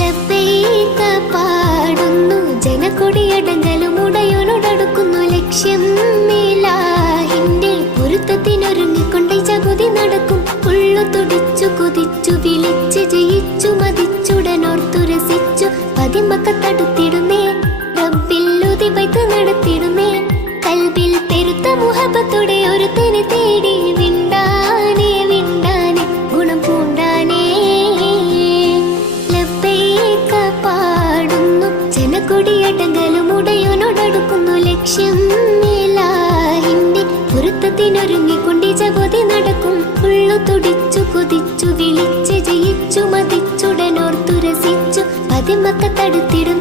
ലബ്ബൈക പാടുന്നു ജനക്കൊടിയടങ്കലും ഉടയോനോടടുക്കുന്നു ലക്ഷ്യം ഇലാഹിന്റെ പൊരുത്തത്തിനൊരുങ്ങിക്കൊണ്ടേ ജഗതി നടക്കും. ഉള്ളു തുടിച്ചു കൊതിച്ചു വിളിച്ച് ജയിച്ചു മതിച്ചുടനോർത്തു രസിച്ചു പതിമക്കത്തടുത്തിടുന്നേ റബ്ബിൽ ഉതിബൈത്ത് നടത്തിടുന്നേ. കൽബിൽ പെരുത്ത മുഹബത്തോടെ ഒരുത്തനെ തേടി വിണ്ടാനേ വിണ്ടാനേ ഗുണം പൂണ്ടാനേ. ലബ്ബൈക പാടുന്നു ജനക്കൊടിയടങ്കലും ഉടയോനോടടുക്കുന്നു ലക്ഷ്യം ഇലാഹിന്റെ പൊരുത്തത്തിനൊരുങ്ങിക്കൊണ്ടേ ജഗതി നടക്കും. ഉള്ളു തുടിച്ചു കൊതിച്ചു വിളിച്ച് ജയിച്ചു മതിച്ചുടനോർത്തു രസിച്ചു പതിമക്കത്തടുത്തിടുന്നു